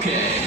Okay.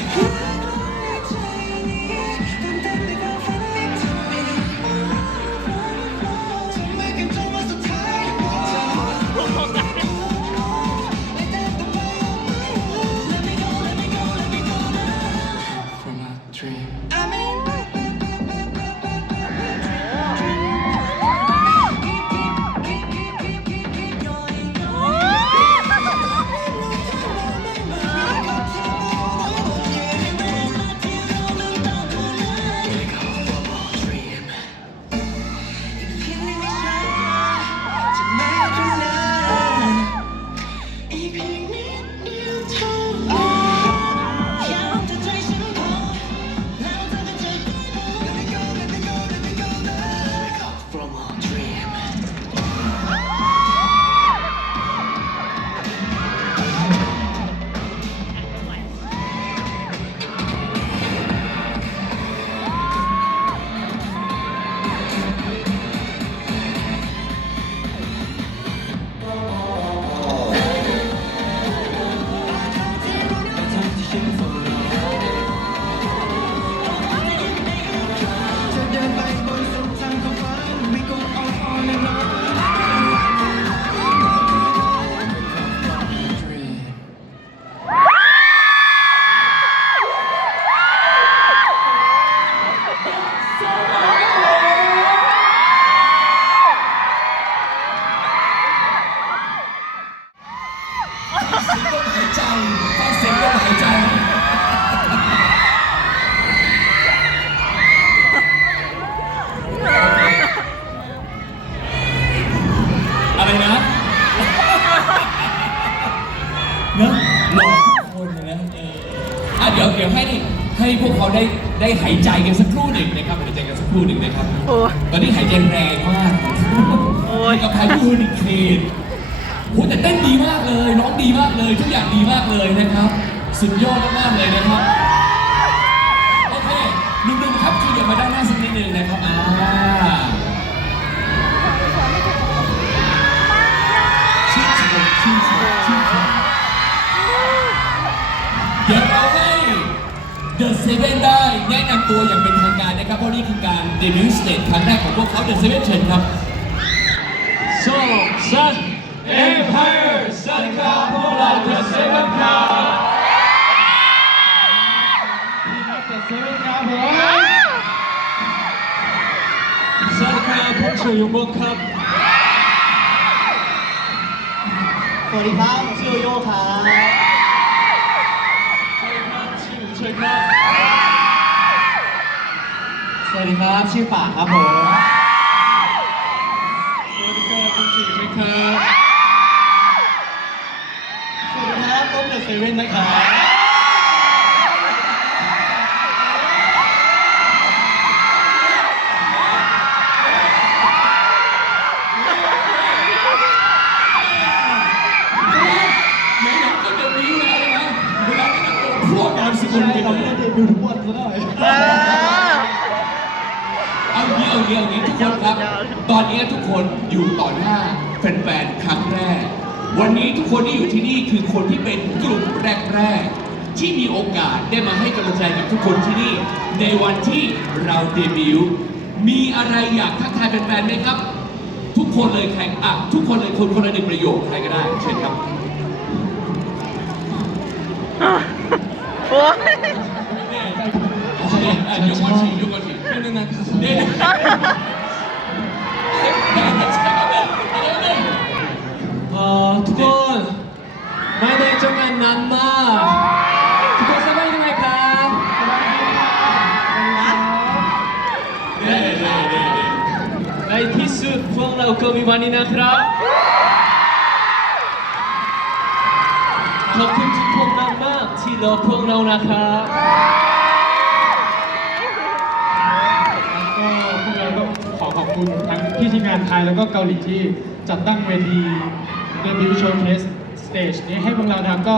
ให้พวกเขาได้ได้หายใจกันสักครู่หนึ่งนะครับหายใจกันสักครู่หนึ่งนะครับ โอ้ยตอนนี้หายใจแรงมากโอ้ยกับพายุเฮอริเคนโหแต่เต้นดีมากเลยร้องดีมากเลยทุกอย่างดีมากเลยนะครับ สุดยอดมากๆเลยนะครับโอเคหนุ่มๆครับคือเดี๋ยวมาด้านหน้าสักนิดหนึ่งนะครับอ่า The Seven ได้แนะนำตัวอย่างเป็นทางการนะครับ เพราะนี่คือการเดบิวต์สเตจครั้งแรกของพวกเขา The Seven เชิญครับสองสาม Empire สวัสดีครับพวกเรา The Seven ครับพี่นัท The Seven ครับผมสวัสดีครับผมชื่อยุงบงครับ สวัสดีครับผมชื่อโยโย่ครับ สวัสดีครับ ชื่อป่าครับผมสวัสดีครับผมชื่อมิครับ สวัสดีครับต้มเดอะเซเว่นนะครับ ไหนๆก็เดบิวต์แล้วนะเวลาแนะนำตัวพวกนามสกุลไป เรา เล ไม่ ย ได้เดบิวต์ทุกวันซะหน่อย เออ เอางี้เอางี้ทุกคนครับ ตอนนี้ทุกคนอยู่ต่อหน้าแฟนๆครั้งแรก วันนี้ทุกคนที่อยู่ที่นี่คือคนที่เป็นกลุ่มแรกๆที่มีโอกาสได้มาให้กำลังใจกับทุกคนที่นี่ ในวันที่เราเดบิวต์มีอะไรอยากทักทายแฟนๆไหมครับ ทุกคนเลยใครอะทุกคนเลยคนคนละหนึ่งประโยคใครก็ได้เชิญครับโอ้ยเนี่ยอะย กก้อนฉี่ยกก้อนฉี่นั่นนั่นเนี่ยเอ่อทุกคนไม่ได้เจอกันนานมากทุกคนสบายดีไหมครับเนี่ คุณทั้งพี่ทีมงานไทยแล้วก็เกาหลีที่จัดตั้งเวทีเดบิวต์โชว์เคสสเตจนี้ให้พวกเรานะครับก็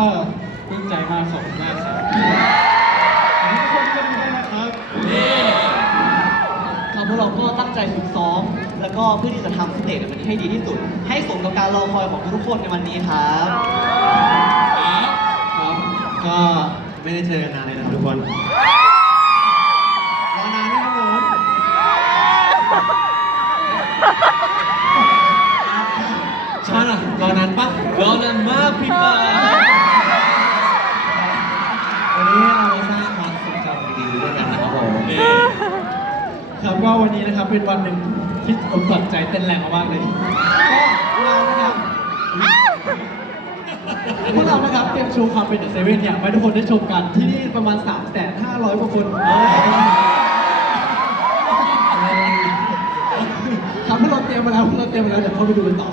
ปลื้มใจมากขอบคุณมากครับขอบคุณทุกคนที่มาดูด้วยนะครับครับพวกเราก็ตั้งใจฝึกซ้อม แล้วก็เพื่อที่จะทำสเตจมันให้ดีที่สุด ให้สมกับการรอคอยของทุกๆคนในวันนี้ครับครับก็ไม่ได้เจอกันนานเลยนะครับทุกคน ชานะรอนานปะรอนานมากพี่ปาวันนี้เรามาสร้างความทรงจำดีๆด้วยกันนะครับผมนี่ครับก็วันนี้นะครับเป็นวันหนึ่งที่ผมตัดใจเต้นแรงมากๆเลยก็เรานะครับพวกเรานะครับเตรียมโชว์ความเป็นเดอะเซเว่นเนี่ยไว้ทุกคนได้ชมกันที่นี่ประมาณ3 5 0 0กว่าคนครับพวกเราเต มมาแล้วพวกเราเตรียมมาแล้วเดี๋ยวเข้าไปดูกันต่อ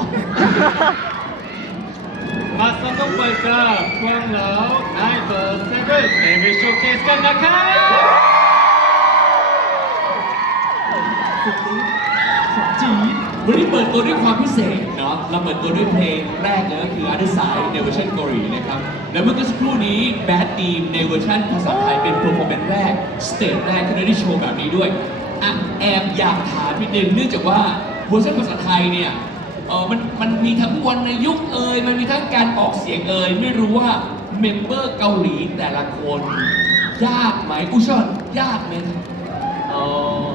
มาสนุกไปกับพวกเราในเดอะเซเว่นเดบิวต์โชว์เคสกันนะครับจีดวันนี้เปิดตัวด้วยความพิเศษเนาะเราเปิดตัวด้วยเพลงแรกเลยก็คือ Other Side ในเวอร์ชันเกาหลีนะครับ แล้วเมื่อกี้สักครู่นี้ Bad Team ในเวอร์ชันภาษาไทยเป็นเพอร์ฟอร์แมนซ์แรก สเตจแรกที่ได้โชว์แบบนี้ด้วยอะแอบอยากถามนิดนึงเนื่องจากว่า เวอร์ชันภาษาไทยเนี่ยเออมันมันมีทั้งวรรณยุกต์เอ่ยมันมีทั้งการออกเสียงเอ่ยไม่รู้ว่าเมมเบอร์เกาหลีแต่ละคน ยากไหมอุชอนยากไหมเอ่อ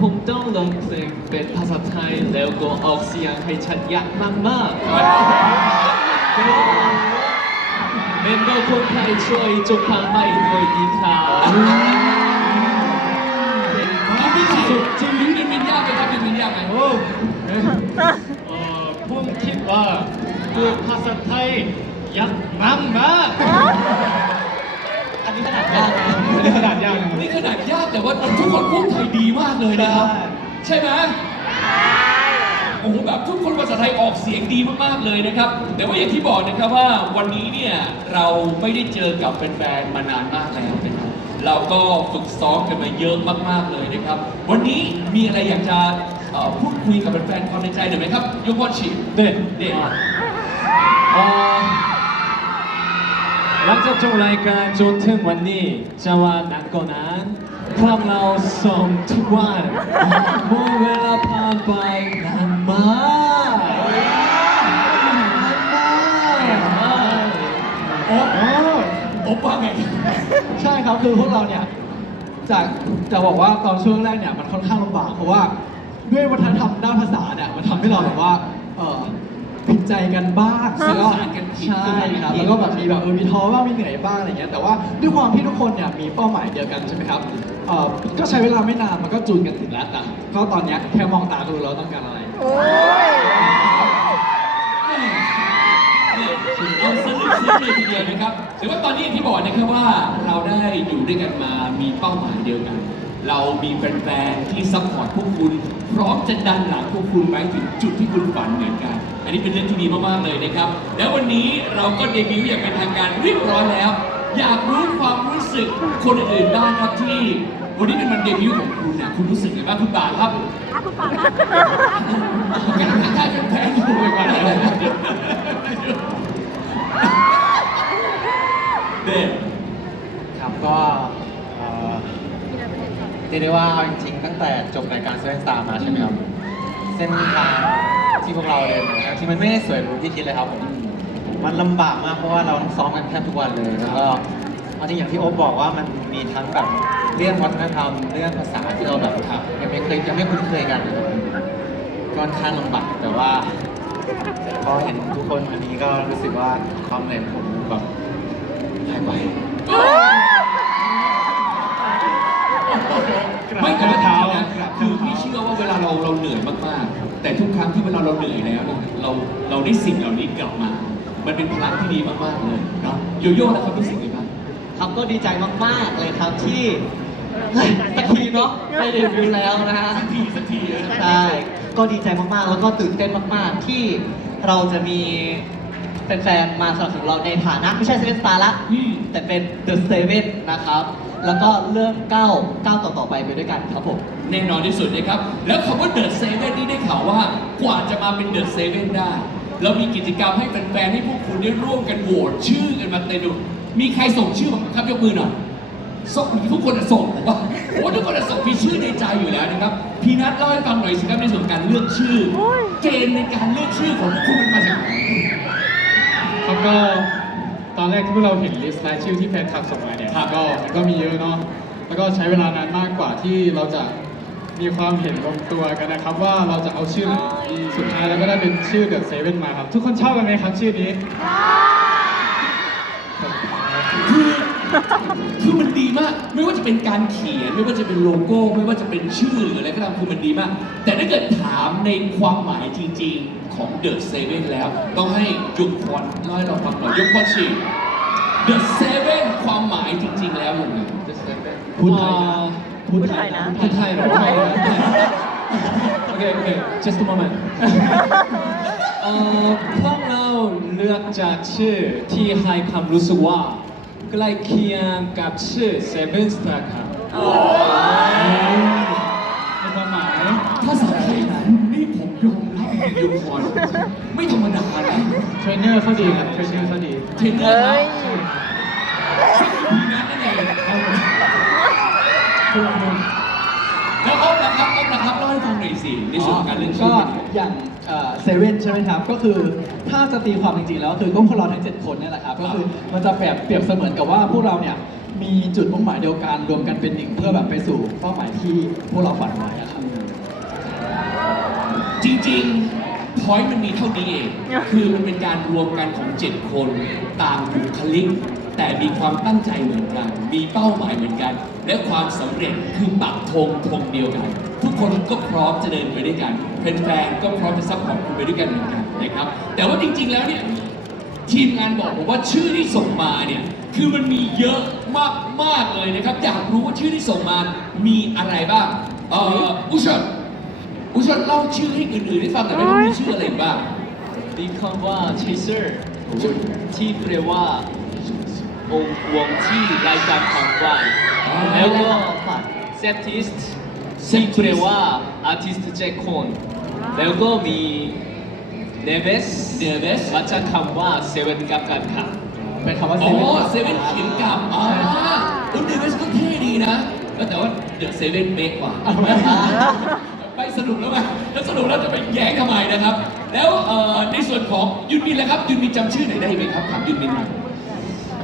ผมต้องลองเพลงเป็นภาษาไทยแล้วก็ออกเสียงให้ชัดยากมากๆเมมเบอร์คนไทยช่วยจงพาไปด้วยดีครับเอาพี่สุดจริง ครับวินวินยากไหมโอ้เอ่อผมคิดว่าตัวภาษาไทยยากมากมากอันนี้ขนาดยากนะไม่ได้ขนาดยากนะ นี่ขนาดยากแต่ว่าทุกคนพูดไทยดีมากเลยนะครับใช่ไหมโอ้โหแบบทุกคนภาษาไทยออกเสียงดีมากๆเลยนะครับ แต่ว่าอย่างที่บอกนะครับว่าวันนี้เนี่ยเราไม่ได้เจอกับแฟนๆมานานมากแล้วนะครับเราก็ฝึกซ้อมกันมาเยอะมากๆเลยนะครับ วันนี้มีอะไรอยากจะ อ่อพูดคุยกับแฟนๆความในใจหน่อยไหมครับยกวอนชิ 네. เด็ก 어, หลังจากจบรายการจนถึงวันนี้จะว่านั้นก็นั้นพวกเราซ้อมทุกวันเมื่อเวลาผ่านไปนานมากนานมากโอ๊ะโอ๊ะว่าไง ใช่ครับคือพวกเราเนี่ยจากจะบอกว่าตอนช่วงแรกเนี่ยมันค่อนข้างลำบากเพราะว่า ด้วยวัฒนธรรมด้านภาษาเนี่ยมันทำให้เราแบบว่าเออผิดใจกันบ้างแล้วก็สื่อสารกันผิดใช่ครับแล้วก็แบบมีแบบเออมีท้อบ้างมีเหนื่อยบ้างอะไรเงี้ยแต่ว่าด้วยความที่ทุกคนเนี่ยมีเป้าหมายเดียวกันใช่ไหมครับเออก็ใช้เวลาไม่นานมันก็จูนกันถึงแล้วแต่ก็ตอนเนี้ยแค่มองตาก็รู้แล้วต้องการอะไรโอ้ยเนี่ยเอาสนุกซึ้งเลยทีเดียวนะครับแต่ว่าตอนนี้อย่างที่บอกนะครับว่าเราได้อยู่ด้วยกันมามีเป้าหมายเดียวกัน เรามีแฟนๆที่ซัพพอร์ตพวกคุณ พร้อมจะดันหลังพวกคุณไปถึงจุดที่คุณฝันเหมือนกัน อันนี้เป็นเรื่องที่ดีมากๆเลยนะครับ แล้ววันนี้เราก็เดบิวต์อย่างเป็นทางการเรียบร้อยแล้ว อยากรู้ความรู้สึกคนอื่นๆบ้างครับที่ วันนี้เป็นวันเดบิวต์ของคุณนะคุณรู้สึกไงบ้างคุณบาวครับกำลังทักทายแฟนๆอยู่ไปก่อนเลยเด็กครับก็ เรียกได้ว่าเอาจริงๆตั้งแต่จบรายการเซเว่นสตาร์มาใช่ไหมครับ เส้นทางที่พวกเราเดินมาที่มันไม่ได้สวยหรูที่คิดเลยครับผมมันลำบากมากเพราะว่าเราต้องซ้อมกันแทบทุกวันเลยแล้วก็เอาจริงอย่างที่โอ๊บบอกว่ามันมีทั้งแบบเรื่องวัฒนธรรมเรื่องภาษาที่เราแบบยังไม่เคยยังไม่คุ้นเคยกันก็ค่อนข้างลำบากแต่ว่าพอเห็นทุกคนวันนี้ก็รู้สึกว่าความเหนื่อยผมแบบหายไป ไม่แต่ว่าจริงๆนะคือพี่เชื่อว่าเวลาเราเราเหนื่อยมากๆ แต่ทุกครั้งที่เวลาเราเหนื่อยแล้วเนี่ยเราเราได้สิ่งเหล่านี้กลับมา มันเป็นพลังที่ดีมากๆเลยเนาะโยโย่นะครับรู้สึกยังไงบ้างครับก็ดีใจมาก ๆ เลยครับที่เฮ้ยสักทีเนาะได้เดบิวต์แล้วนะฮะ สักทีสักทีนะ ใช่ก็ดีใจมากๆ แล้วก็ตื่นเต้นมากๆ ที่เราจะมีแฟนๆ มาสนับสนุนเราในฐานะ ไม่ใช่เซเว่นสตาร์ละ อืม แต่เป็น The Seven นะครับ แล้วก็เริ่มก้าวก้าวต่อๆไปไปด้วยกันครับผม แน่นอนที่สุดนะครับ แล้วคำว่าเดอะเซเว่นนี่ได้ข่าวว่ากว่าจะมาเป็นเดอะเซเว่นได้เรามีกิจกรรมให้แฟนๆให้พวกคุณได้ร่วมกันโหวตชื่อกันมาเต็มดูมีใครส่งชื่อบ้างครับยกมือหน่อยส่งทุกคนอะส่งผมว่าโอ้ทุกคนอะส่งมีชื่อในใจอยู่แล้วนะครับพีนัทเล่าให้ฟังหน่อยสิครับในส่วนของการเลือกชื่อ เกณฑ์ในการเลือกชื่อของพวกคุณมันมาจากไหน เขาก็ ตอนแรกที่พวกเราเห็นลิสต์รายชื่อที่แฟนคลับส่งมาเนี่ยครับก็มันก็มีเยอะเนาะแล้วก็ใช้เวลานานมากกว่าที่เราจะมีความเห็นลงตัวกันนะครับ ว่าเราจะเอาชื่อไหนสุดท้ายแล้วก็ได้เป็นชื่อเดอะเซเว่นมาครับ ทุกคนชอบกันไหมครับชื่อนี้คือคือมันดีมาก ไม่ว่าจะเป็นการเขียน ไม่ว่าจะเป็นโลโก้ ไม่ว่าจะเป็นชื่อหรืออะไรก็ตามคือมันดีมาก แต่ถ้าเกิดถามในความหมายจริง ๆ ของเดอะเซเว่นแล้ว ต้องให้ยุคพรเล่าให้เราฟังหน่อยยุคพรชีเดอะเซเว่นความหมายจริง ๆ แล้วยังไงพูดไทยนะพูดไทยนะพูดไทยเหรอโอเคโอเค just a moment เอ่อพวกเราเลือกจากชื่อที่ให้ความรู้สึกว่าใกล้เคียงกับชื่อ Seven Star ครับในความหมายภาษา มรับยุคพรไม่ธรรมดานะเทรนเนอร์เขาดีครับเทรนเนอร์เขาดี เทรนเนอร์เฮ้นะยซึ่งพีนัทนั่นเองครับแล้วอ้อมนะครับอ้อมนะครับเล่าให้ฟังหน่อยสิในส่วนของการเลือกชื่ก็ออย่างเซเว่นใช่ไหมครับ ก็คือถ้าจะตีความจริงๆแล้วคือก็พวกเราทั้ง 7 คนเนี่ยแหละครับ ก็คือมันจะแบบเปรียบเสมือนกับว่าพวกเราเนี่ยมีจุดมุ่งหมายเดียวกันรวมกันเป็นหนึ่งเพื่อแบบไปสู่เป้าหมายที่พวกเราฝันไว้อะครับจริง ๆ พอยต์มันมีเท่านี้เอง คือมันเป็นการรวมกันของ7คนต่างบุคลิก แต่มีความตั้งใจเหมือนกัน มีเป้าหมายเหมือนกัน และความสำเร็จคือปักธงธงเดียวกัน ทุกคนก็พร้อมจะเดินไปด้วยกันแฟนๆก็พร้อมจะซัพพอร์ตคุณไปด้วยกันเหมือนกันนะครับ แต่ว่าจริงๆแล้วเนี่ยทีมงานบอกผมว่าชื่อที่ส่งมาเนี่ยคือมันมีเยอะมากๆเลยนะครับ อยากรู้ว่าชื่อที่ส่งมามีอะไรบ้างเอ่ออุช นอุชนเล่าชื่อให้อื่นๆให้ฟังหน่อยไหมว่ามีชื่ออะไรบ้างมีคำว่า chaser ที่แปลว่าองค์วงที่รายการของวันแล้วก็เซตติสต์ที่แปลว่าอาร์ติสต์แจ็คคอนแล้วก็มีเนเวส Neves มาจากคำว่าเซเว่นกับกันค่ะเป็นคำว่าเซอ๋อเว่นเซเว่นเขียนกลับอ่าอุ้นเดวิสก็เท่ดีนะก็แต่ว่าเดอะเซเว่นเมกกว่าไป สนุกแล้วไหมแล้วสนุกแล้วจะไปแย้งทำไมนะครับ แล้วเอ่อในส่วนของยุนมินแล้วครับยุนมินจำชื่อไหนได้ไหมครับถามยุนมินหน่อย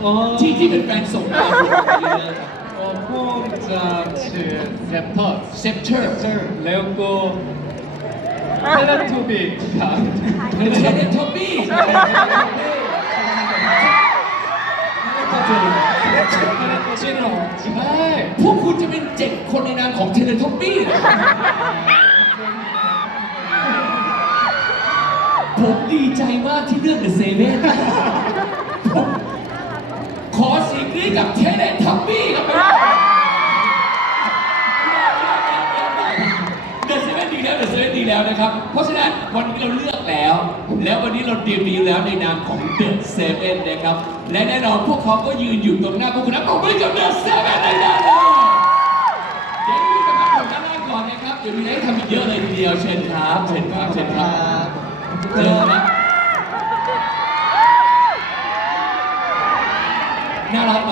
อ๋อที่ที่เป็นแฟนส่งมาเยอะๆครับผมจะชื่อเซปเตอร์เซปเตอร์ แล้วก็เทเลทูบิกครับเทเลทอปปี้จริงเหรอใช่พวกคุณจะเป็นเจ็ดคนในนามของเทเลทอปปี้เหรอ ผมดีใจมากที่เลือกเดอะเซเว่นขอเสียงกรี๊ดกับเทเลทอปปี้ครับเดอะเซเว่นดีแล้วเดอะเซเว่นดีแล้วนะครับ เพราะฉะนั้นวันนี้เราเลือกแล้ว แล้ววันนี้เราเตรียมดีแล้วในนามของเดอะเซเว่นนะครับ และแน่นอนพวกเขาก็ยืนอยู่ตรงหน้าพวกคุณนะปรบมือกับเดอะเซเว่นเลยนะเดี๋ยวมีกับผมด้านล่างก่อนนะครับเดี๋ยวมีให้ทำอีกเยอะเลยทีเดียวเชิญครับเชิญครับเชิญครับ เชิญครับน่ารัก